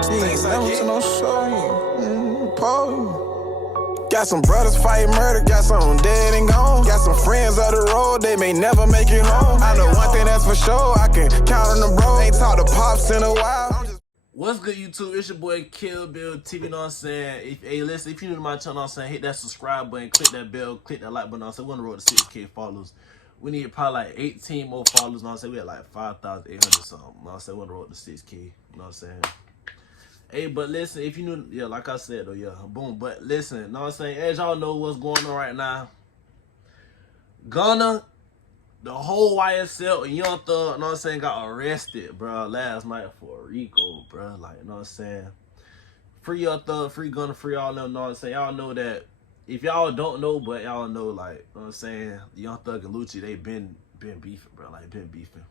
Never to no show. Pole. Got some brothers fighting murder, got some dead and gone. Got some friends on the road, they may never make it home. I know one thing that's for sure, I can count on the bro. Ain't talked to Pops in a while. What's good, YouTube? It's your boy Kill Bill TV, you know what I'm saying? Hey, listen, if you're new to my channel, you know what I'm saying, hit that subscribe button, click that bell, click that like button, you know what I'm saying? We're on the road to 6K followers. We need probably like 18 more followers, you know what I'm saying? We at like 5,800 something, you know what I'm saying? We're on the road to 6K, you know what I'm saying? Hey, but listen, if you knew, yeah, like I said, though, yeah, boom. But listen, you know what I'm saying? As y'all know what's going on right now, Gunna, the whole YSL and Young Thug, you know what I'm saying, got arrested, bro, last night for Rico, bro. Like, you know what I'm saying? Free Young Thug, free Gunna, free all them, you know what I'm saying? Y'all know that, if y'all don't know, but y'all know, like, you know what I'm saying, Young Thug and Lucci, they been beefing, bro, like, been beefing.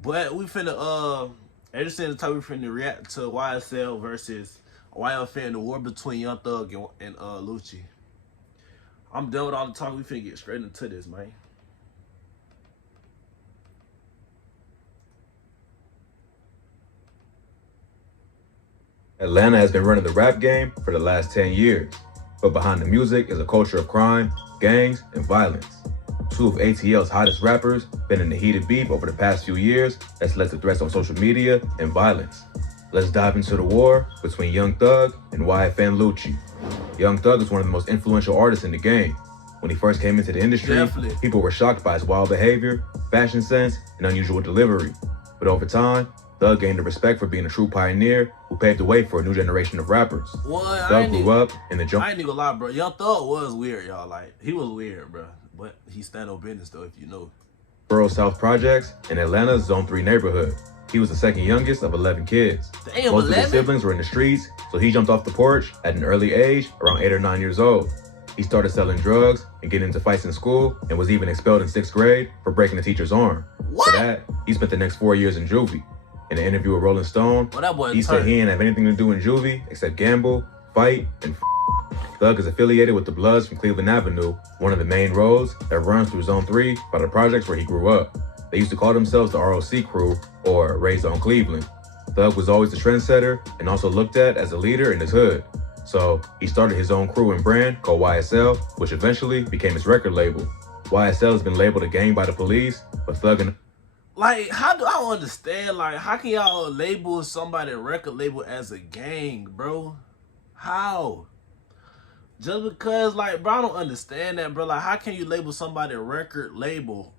But we finna, ever since the time we finna react to YSL versus YFN, the war between Young Thug and Lucci. I'm done with all the talk. We finna get straight into this, man. Atlanta has been running the rap game for the last 10 years, but behind the music is a culture of crime, gangs, and violence. Two of ATL's hottest rappers been in a heated beef over the past few years that's led to threats on social media and violence. Let's dive into the war between Young Thug and YFN Lucci. Young Thug is one of the most influential artists in the game. When he first came into the industry, people were shocked by his wild behavior, fashion sense, and unusual delivery. But over time, Thug gained the respect for being a true pioneer who paved the way for a new generation of rappers. Thug grew up in the I ain't even gonna lie, bro. Young Thug was weird, y'all. Like, he was weird, bro. But he stand on business, though, if you know. Borough South Projects in Atlanta's Zone 3 neighborhood. He was the second youngest of 11 kids. Damn, Most 11? of his siblings were in the streets, so he jumped off the porch at an early age, around 8 or 9 years old. He started selling drugs and getting into fights in school, and was even expelled in 6th grade for breaking a teacher's arm. What? For that, he spent the next 4 years in juvie. In an interview with Rolling Stone, he said he didn't have anything to do in juvie except gamble, fight, and Thug is affiliated with the Bloods from Cleveland Avenue, one of the main roads that runs through Zone 3 by the projects where he grew up. They used to call themselves the ROC crew, or Raised on Cleveland. Thug was always the trendsetter and also looked at as a leader in his hood. So he started his own crew and brand called YSL, which eventually became his record label. YSL has been labeled a gang by the police, but Thug and like, how do I don't understand? Like, how can y'all label somebody record label as a gang, bro? How? Just because, like, bro, I don't understand that, bro. Like, how can you label somebody record label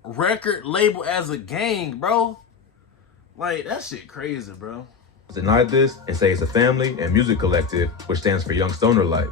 as a gang, bro? Like, that shit crazy, bro. denied this and say it's a family and music collective, which stands for Young Stoner Life.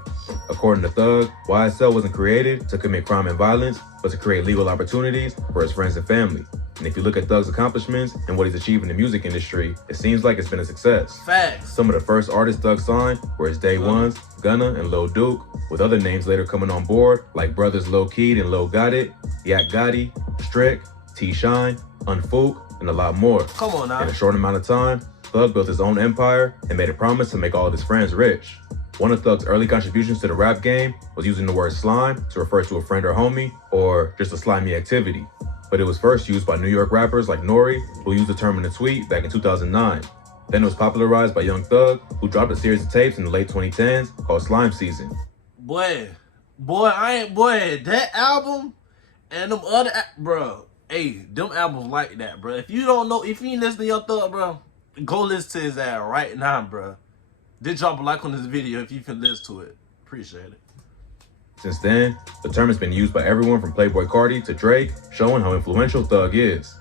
According to Thug, YSL wasn't created to commit crime and violence, but to create legal opportunities for his friends and family. And if you look at Thug's accomplishments and what he's achieved in the music industry, it seems like it's been a success. Facts. Some of the first artists Thug signed were his day ones, Gunna and Lil Duke, with other names later coming on board, like brothers Lil Keed and Lil Got It, Yak Gotti, Strick, T-Shine, Unfook, and a lot more. Come on now. In a short amount of time, Thug built his own empire and made a promise to make all of his friends rich. One of Thug's early contributions to the rap game was using the word slime to refer to a friend or homie, or just a slimy activity. But it was first used by New York rappers like Nori, who used the term in a tweet back in 2009. Then it was popularized by Young Thug, who dropped a series of tapes in the late 2010s called Slime Season. Boy, that album and them other, bro, hey, them albums like that, bro. If you don't know, if you ain't listen to Young Thug, bro, go listen to his ass right now, bro. Did drop a like on this video if you can listen to it. Appreciate it. Since then, the term has been used by everyone from Playboi Carti to Drake, showing how influential Thug is.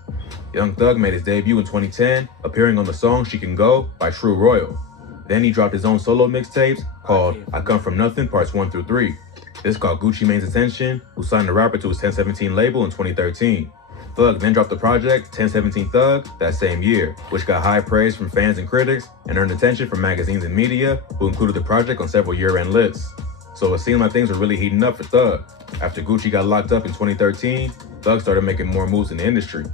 Young Thug made his debut in 2010, appearing on the song She Can Go by True Royal. Then he dropped his own solo mixtapes called I Come From Nothing Parts 1 through 3. This caught Gucci Mane's attention, who signed the rapper to his 1017 label in 2013. Thug then dropped the project 1017 Thug that same year, which got high praise from fans and critics and earned attention from magazines and media, who included the project on several year-end lists. So it seemed like things were really heating up for Thug. After Gucci got locked up in 2013, Thug started making more moves in the industry.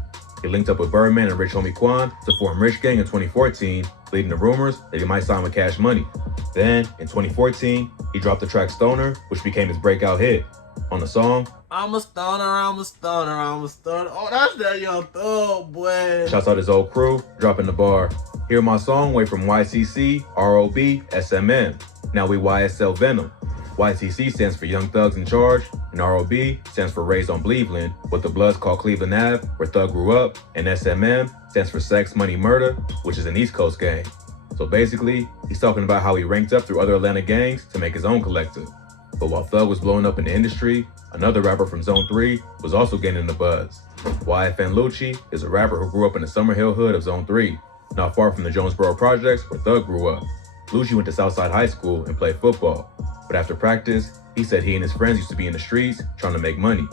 He linked up with Birdman and Rich Homie Quan to form Rich Gang in 2014, leading to rumors that he might sign with Cash Money. Then, in 2014, he dropped the track Stoner, which became his breakout hit. On the song, I'm a stoner, I'm a stoner, I'm a stoner. Oh, that's that Young Thug, boy. shouts out his old crew, dropping the bar, Hear my song way from YCC, ROB, SMM. Now we YSL Venom. YCC stands for Young Thugs in Charge, and ROB stands for Raised on Cleveland, what the Bloods call Cleveland Ave, where Thug grew up, and SMM stands for Sex, Money, Murder, which is an East Coast gang. So basically, he's talking about how he ranked up through other Atlanta gangs to make his own collective. But while Thug was blowing up in the industry, another rapper from Zone 3 was also gaining the buzz. YFN Lucci is a rapper who grew up in the Summerhill hood of Zone 3, not far from the Jonesboro projects where Thug grew up. Lucci went to Southside High School and played football, but after practice, he said he and his friends used to be in the streets trying to make money.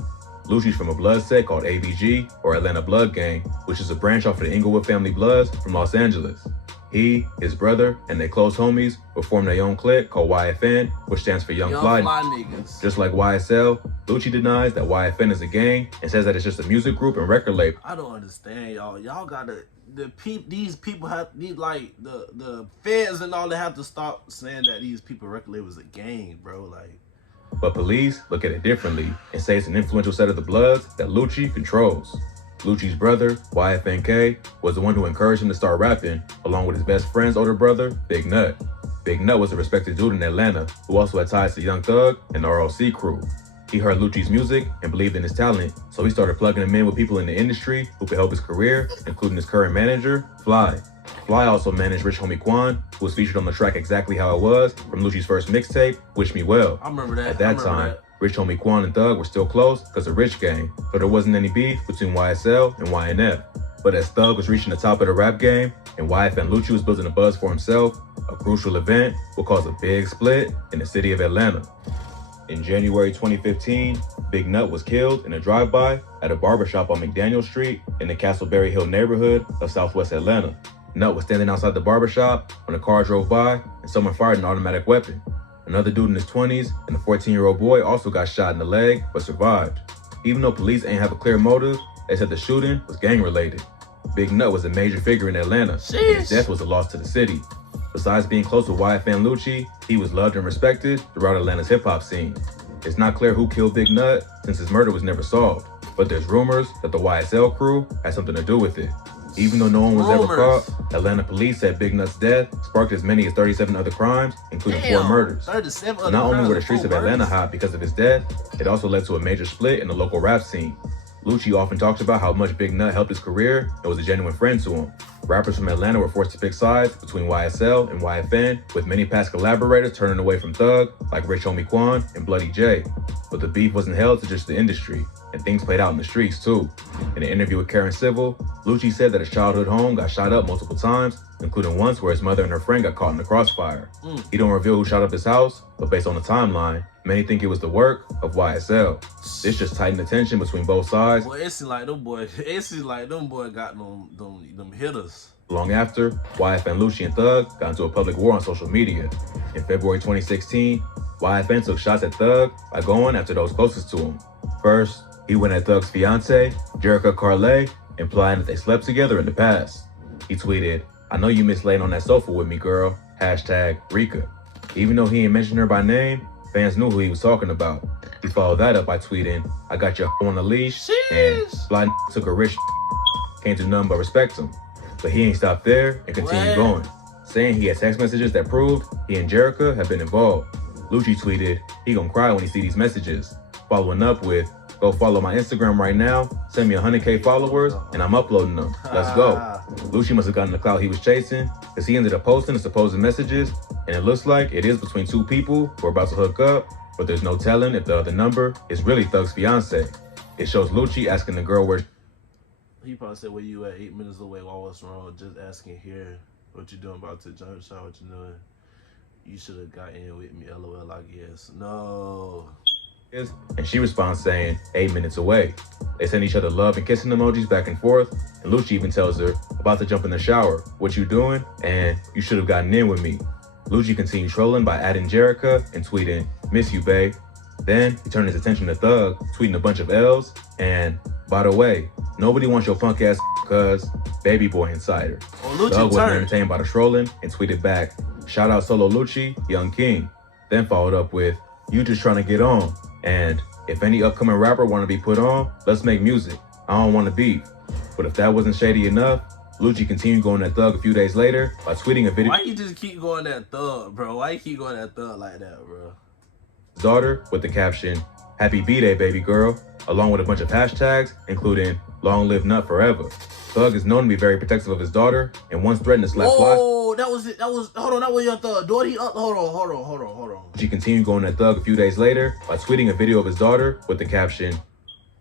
Lucci's from a blood set called ABG, or Atlanta Blood Gang, which is a branch off of the Inglewood family Bloods from Los Angeles. He, his brother, and their close homies would form their own clique called YFN, which stands for Young Fly Niggas. Just like YSL, Lucci denies that YFN is a gang and says that it's just a music group and record label. I don't understand, y'all. Y'all gotta these people have the feds and all, they have to stop saying that these people record labels a gang, bro. Like, but police look at it differently and say it's an influential set of the Bloods that Lucci controls. Lucci's brother, YFNK, was the one who encouraged him to start rapping, along with his best friend's older brother, Big Nut. Big Nut was a respected dude in Atlanta who also had ties to Young Thug and the ROC crew. He heard Lucci's music and believed in his talent, so he started plugging him in with people in the industry who could help his career, including his current manager, Fly. Fly also managed Rich Homie Quan, who was featured on the track Exactly How It Was from Lucci's first mixtape, Wish Me Well. I remember that. At that time, Rich Homie Quan and Thug were still close because of Rich Gang, so there wasn't any beef between YSL and YNF. But as Thug was reaching the top of the rap game and YFN Lucci was building a buzz for himself, a crucial event would cause a big split in the city of Atlanta. In January 2015, Big Nut was killed in a drive-by at a barbershop on McDaniel Street in the Castleberry Hill neighborhood of Southwest Atlanta. Nut was standing outside the barbershop when a car drove by and someone fired an automatic weapon. Another dude in his 20s and a 14-year-old boy also got shot in the leg but survived. Even though police ain't have a clear motive, they said the shooting was gang-related. Big Nut was a major figure in Atlanta, and his death was a loss to the city. Besides being close to YFN Lucci, he was loved and respected throughout Atlanta's hip-hop scene. It's not clear who killed Big Nut since his murder was never solved, but there's rumors that the YSL crew had something to do with it. Even though no one was ever caught, Atlanta police said Big Nut's death sparked as many as 37 other crimes, including 4 murders. So not only were the streets of Atlanta hot because of his death, it also led to a major split in the local rap scene. Lucci often talked about how much Big Nut helped his career and was a genuine friend to him. Rappers from Atlanta were forced to pick sides between YSL and YFN, with many past collaborators turning away from Thug, like Rich Homie Quan and Bloody J. But the beef wasn't held to just the industry, and things played out in the streets too. In an interview with Karen Civil, Lucci said that his childhood home got shot up multiple times, including once where his mother and her friend got caught in the crossfire. He don't reveal who shot up his house, but based on the timeline, many think it was the work of YSL. This just tightened the tension between both sides. Well, it seems like them boys got them hitters. Long after, YFN Lucci and Thug got into a public war on social media. In February 2016, YFN took shots at Thug by going after those closest to him. First, he went at Thug's fiancée, Jerica Carlay, implying that they slept together in the past. He tweeted, "I know you miss laying on that sofa with me, girl. #Rika." Even though he ain't mentioned her by name, fans knew who he was talking about. He followed that up by tweeting, "I got your on a leash," and "Fly took a rich can't do nothing but respect him." But he ain't stopped there and continued going, saying he had text messages that proved he and Jerica had been involved. Lucci tweeted, "He gonna cry when he see these messages," following up with, "Go follow my Instagram right now, send me 100K followers, and I'm uploading them. Let's go." Lucci must have gotten the clout he was chasing, because he ended up posting the supposed messages, and it looks like it is between 2 people who are about to hook up, but there's no telling if the other number is really Thug's fiance. It shows Lucci asking the girl where He probably said, "Where you at? 8 minutes away. Well, what's wrong? Just asking here. What you doing about to jump shot? What you doing? You should have got in with me. LOL, I guess." No. And she responds saying, 8 minutes away. They send each other love and kissing emojis back and forth, and Lucci even tells her, "About to jump in the shower. What you doing?" And "You should have gotten in with me." Lucci continued trolling by adding Jerica and tweeting, "Miss you, babe." Then he turned his attention to Thug, tweeting a bunch of L's, and, "By the way, nobody wants your punk ass cuz Baby Boy Insider." Thug wasn't entertained by the trolling and tweeted back, "Shout out Solo Lucci, Young King." Then followed up with, "You just trying to get on. And if any upcoming rapper want to be put on, let's make music. I don't want to beef." But if that wasn't shady enough, Lucci continued going at Thug a few days later by tweeting a video. Why you just keep going at Thug, bro? Why you keep going at Thug like that, bro? His daughter with the caption, "Happy B-Day, baby girl," along with a bunch of hashtags, including "Long live Nut forever." Thug is known to be very protective of his daughter and once threatened to slap flies. Oh, that was it. Hold on, that was your Thug. Daughter, hold on. She continued going at Thug a few days later by tweeting a video of his daughter with the caption,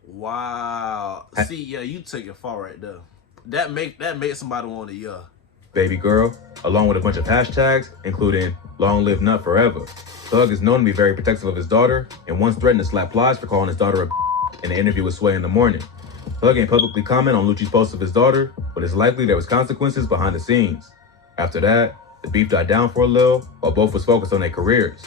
"Wow." See, yeah, you took it far right there. That make somebody want to "Baby girl," along with a bunch of hashtags, including "Long live Nut forever." Thug is known to be very protective of his daughter and once threatened to slap flies for calling his daughter a in an interview with Sway in the Morning. Thug ain't publicly comment on Lucci's post of his daughter, but it's likely there was consequences behind the scenes. After that, the beef died down for a little while both was focused on their careers.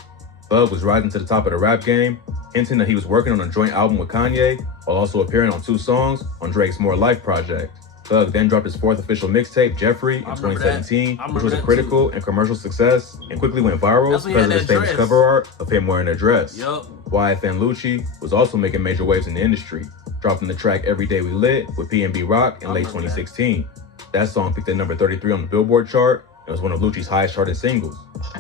Thug was rising to the top of the rap game, hinting that he was working on a joint album with Kanye while also appearing on 2 songs on Drake's More Life project. Thug then dropped his 4th official mixtape, Jeffrey, in 2017, which was a critical and commercial success and quickly went viral because of his famous cover art of him wearing a dress. YFN Lucci was also making major waves in the industry, dropping the track Every Day We Lit with P&B Rock in late 2016. That song peaked at number 33 on the Billboard chart and was one of Lucci's highest charted singles.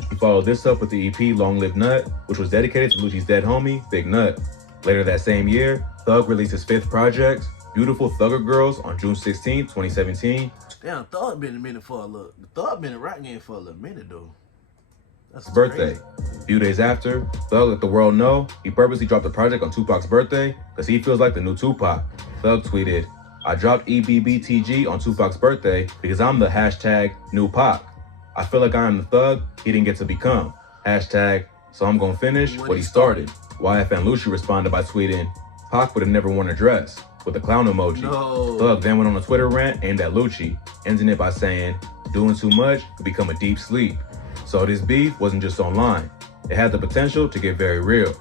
He followed this up with the EP Long Live Nut, which was dedicated to Lucci's dead homie, Big Nut. Later that same year, Thug released his 5th project, Beautiful Thugger Girls, on June 16, 2017. Damn, Thug been in the rap game for a little minute though. That's His birthday. A few days after, Thug let the world know he purposely dropped the project on Tupac's birthday because he feels like the new Tupac. Thug tweeted, "I dropped EBBTG on Tupac's birthday because I'm the hashtag new Pac. I feel like I am the thug he didn't get to become. Hashtag, so I'm gonna finish what he started." YFN Lucci responded by tweeting, "Pac would have never worn a dress," with a clown emoji. No. Thug then went on a Twitter rant aimed at Lucci, ending it by saying, "Doing too much could become a deep sleep." So this beef wasn't just online. It had the potential to get very real.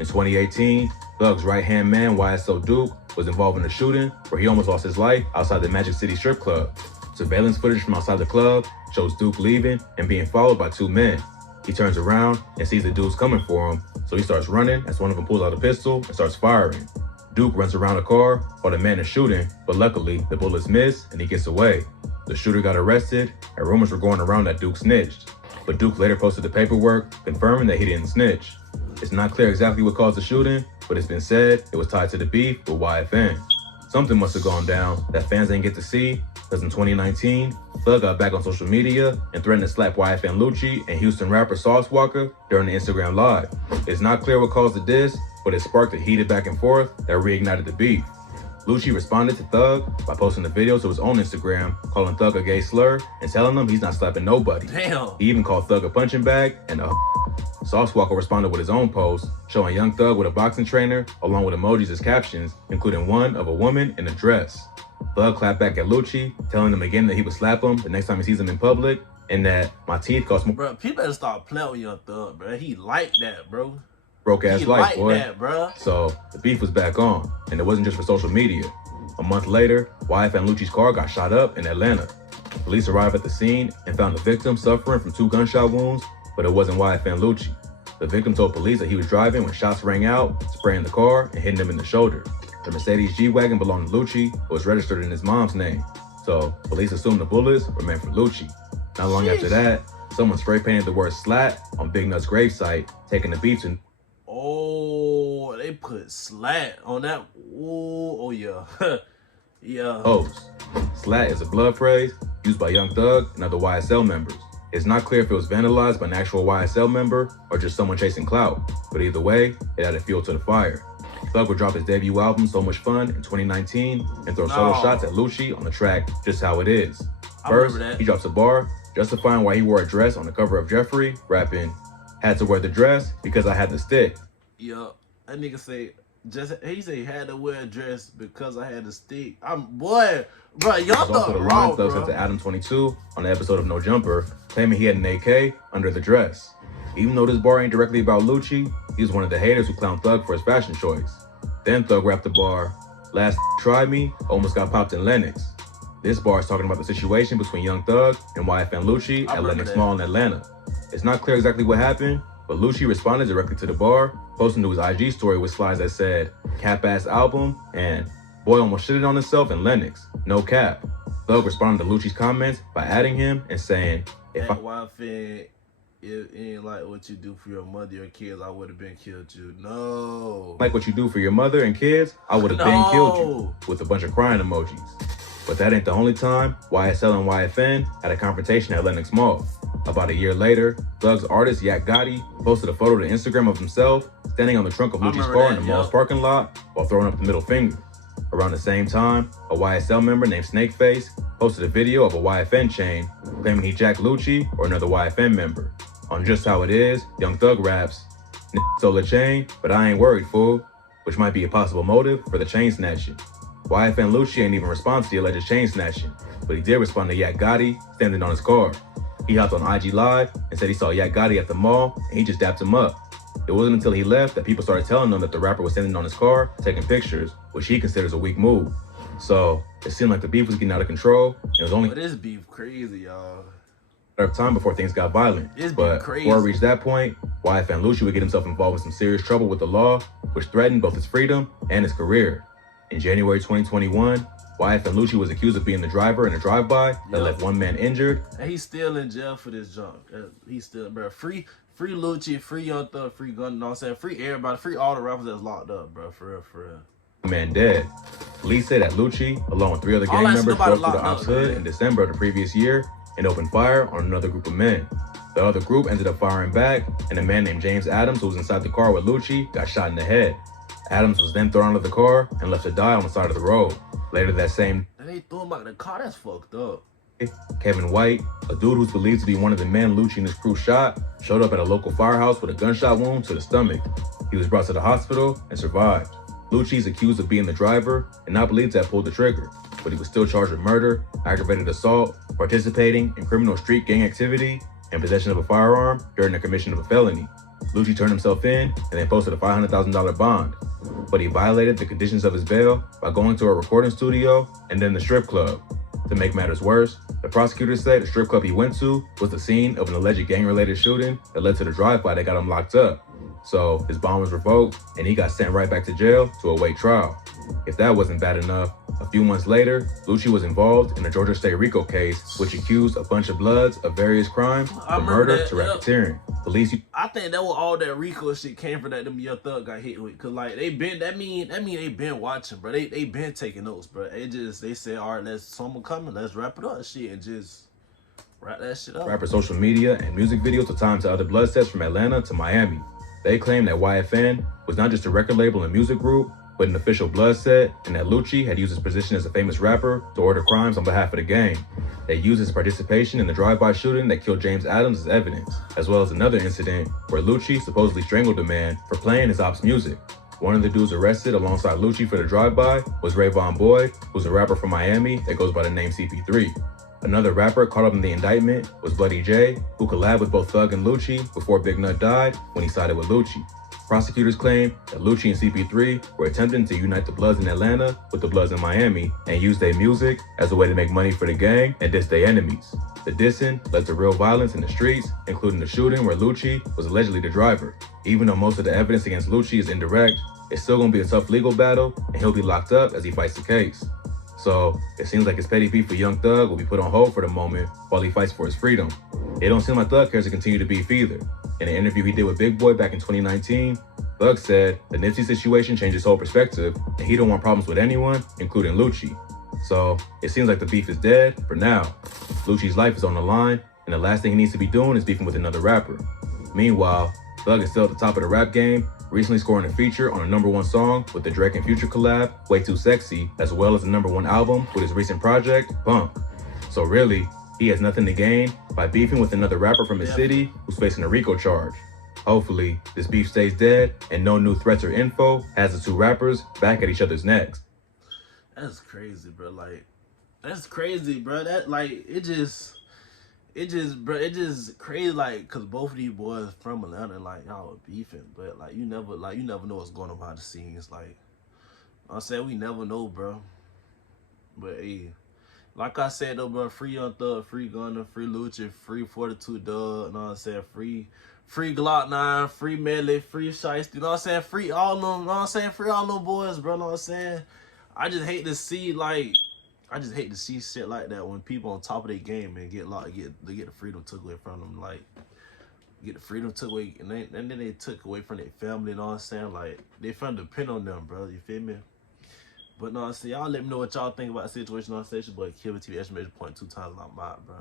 In 2018, Thug's right-hand man, YSL Duke, was involved in a shooting where he almost lost his life outside the Magic City strip club. Surveillance footage from outside the club shows Duke leaving and being followed by 2 men. He turns around and sees the dudes coming for him, so he starts running as one of them pulls out a pistol and starts firing. Duke runs around the car while the man is shooting, but luckily the bullets miss and he gets away. The shooter got arrested and rumors were going around that Duke snitched. But Duke later posted the paperwork confirming that he didn't snitch. It's not clear exactly what caused the shooting, but it's been said it was tied to the beef with YFN. Something must have gone down that fans didn't get to see, because in 2019, Thug got back on social media and threatened to slap YFN Lucci and Houston rapper Sauce Walker during the Instagram Live. It's not clear what caused the diss, but it sparked a heated back and forth that reignited the beef. Lucci responded to Thug by posting a video to his own Instagram, calling Thug a gay slur and telling him he's not slapping nobody. Damn. He even called Thug a punching bag and a Sauce Walker responded with his own post, showing young Thug with a boxing trainer, along with emojis as captions, including one of a woman in a dress. Thug clapped back at Lucci, telling him again that he would slap him the next time he sees him in public, and that "my teeth cost more." Bro, people better start playing with young Thug, bro. He like that, bro. Broke ass He life, like boy. that, bro. So the beef was back on, and it wasn't just for social media. A month later, YFN Lucci's car got shot up in Atlanta. Police arrived at the scene and found the victim suffering from 2 gunshot wounds, but it wasn't YFN Lucci. The victim told police that he was driving when shots rang out, spraying the car and hitting him in the shoulder. The Mercedes G-Wagon belonged to Lucci, but was registered in his mom's name. So police assumed the bullets were meant for Lucci. Not long after that, someone spray painted the word "slat" on Big Nut's gravesite, taking the beef to... Oh, they put "slat" on that. Oh yeah. Yeah. O's. Slat is a blood phrase used by Young Thug and other YSL members. It's not clear if it was vandalized by an actual YSL member or just someone chasing clout, but either way, it added fuel to the fire. Thug would drop his debut album, So Much Fun, in 2019 and throw solo shots at Lucci on the track Just How It Is. First, he drops a bar justifying why he wore a dress on the cover of Jeffrey, rapping, "Had to wear the dress because I had the stick." Yeah, that nigga say, he said had to wear a dress because I had the stick. Bro, y'all Also the line Thug sent to Adam 22 on the episode of No Jumper, claiming he had an AK under the dress. Even though this bar ain't directly about Lucci, he was one of the haters who clowned Thug for his fashion choice. Then Thug rapped the bar, "Last tried me, almost got popped in Lenox." This bar is talking about the situation between Young Thug and YFN Lucci at Lenox Mall in Atlanta. It's not clear exactly what happened, but Lucci responded directly to the bar, posting to his IG story with slides that said, "Cap ass album," and "Boy almost shitted on himself in Lenox, no cap." Thug responded to Lucci's comments by adding him and saying, "If YFN it ain't like what you do for your mother or kids, I would have been killed you." No. Like what you do for your mother and kids, I would have been killed you. With a bunch of crying emojis. But that ain't the only time YSL and YFN had a confrontation at Lenox Mall. About a year later, Thug's artist Yak Gotti posted a photo to Instagram of himself standing on the trunk of Lucci's car in the mall's parking lot while throwing up the middle finger. Around the same time, a YSL member named Snakeface posted a video of a YFN chain claiming he jacked Lucci or another YFN member. On Just How It Is, Young Thug raps, "Stole a chain, but I ain't worried, fool," which might be a possible motive for the chain snatching. YFN Lucci ain't even respond to the alleged chain snatching, but he did respond to Yak Gotti standing on his car. He hopped on IG Live and said he saw Yak Gotti at the mall and he just dapped him up. It wasn't until he left that people started telling him that the rapper was standing on his car taking pictures, which he considers a weak move. So it seemed like the beef was getting out of control. It was only this beef crazy, y'all. Time before things got violent. But before it reached that point, YFN Lucci would get himself involved in some serious trouble with the law, which threatened both his freedom and his career. In January 2021, YFN Lucci was accused of being the driver in a drive-by that left one man injured. And he's still in jail for this junk. He's still, bro. Free Lucci, free Young Thug, free Gun, you know what I'm saying? Free everybody, free all the rappers that's locked up, bro. For real. Man dead. Police say that Lucci, along with 3 other gang members, broke through the ops hood in December of the previous year and opened fire on another group of men. The other group ended up firing back, and a man named James Adams, who was inside the car with Lucci, got shot in the head. Adams was then thrown out of the car and left to die on the side of the road. Later that same day, they threw him out of the car. That's fucked up. Kevin White, a dude who's believed to be one of the men Lucci and his crew shot, showed up at a local firehouse with a gunshot wound to the stomach. He was brought to the hospital and survived. Lucci's accused of being the driver and not believed to have pulled the trigger, but he was still charged with murder, aggravated assault, participating in criminal street gang activity, and possession of a firearm during the commission of a felony. Lucci turned himself in and then posted a $500,000 bond, but he violated the conditions of his bail by going to a recording studio and then the strip club. To make matters worse, the prosecutors said the strip club he went to was the scene of an alleged gang-related shooting that led to the drive-by that got him locked up. So his bond was revoked and he got sent right back to jail to await trial. If that wasn't bad enough, a few months later, Lucci was involved in a Georgia State RICO case, which accused a bunch of Bloods of various crimes from murder to racketeering. I think that was all that RICO shit came from that them Young Thug got hit with, cause like they been they been watching, bro. They been taking notes, bro. They said, all right, someone coming, let's wrap it up, shit, and just wrap that shit up. Rapper social media and music videos to time to other blood sets from Atlanta to Miami. They claim that YFN was not just a record label and music group, but an official blood set, and that Lucci had used his position as a famous rapper to order crimes on behalf of the gang. They used his participation in the drive-by shooting that killed James Adams as evidence, as well as another incident where Lucci supposedly strangled a man for playing his ops music. One of the dudes arrested alongside Lucci for the drive-by was Rayvon Boyd, who's a rapper from Miami that goes by the name CP3. Another rapper caught up in the indictment was Bloody J, who collabed with both Thug and Lucci before Big Nut died when he sided with Lucci. Prosecutors claim that Lucci and CP3 were attempting to unite the Bloods in Atlanta with the Bloods in Miami and use their music as a way to make money for the gang and diss their enemies. The dissing led to real violence in the streets, including the shooting where Lucci was allegedly the driver. Even though most of the evidence against Lucci is indirect, it's still gonna be a tough legal battle and he'll be locked up as he fights the case. So it seems like his petty beef with Young Thug will be put on hold for the moment while he fights for his freedom. It don't seem like Thug cares to continue to beef either. In an interview he did with Big Boy back in 2019, Thug said the Nipsey situation changed his whole perspective and he don't want problems with anyone, including Lucci. So it seems like the beef is dead for now. Lucci's life is on the line and the last thing he needs to be doing is beefing with another rapper. Meanwhile, Thug is still at the top of the rap game, recently scoring a feature on a #1 song with the Drake and Future collab, Way Too Sexy, as well as the #1 album with his recent project, Punk. So really, he has nothing to gain by beefing with another rapper from his city who's facing a RICO charge. Hopefully, this beef stays dead and no new threats or info has the two rappers back at each other's necks. That's crazy, bro. Like, that's crazy, bro. That, like, it just crazy, like, cause both of these boys from Atlanta, like, y'all are beefing, but like, you never know what's going on behind the scenes. Like, I'm saying, we never know, bro. But hey, like I said though, bro, free Young Thug, free Gunna, free Lucci, free 42 Dub, you know what I'm saying, free Glock 9, free Medley, free Shiesty, you know what I'm saying, free all them, you know what I'm saying, free all them boys, bro, you know what I'm saying. I just hate to see, like, I just hate to see shit like that when people on top of their game and get they get the freedom took away from them. Like, get the freedom took away, and then they took away from their family. You know what I'm saying? Like, they found depend on them, bro. You feel me? But no, see, y'all let me know what y'all think about the situation on station. But Kill TV !2 times a lot, bro.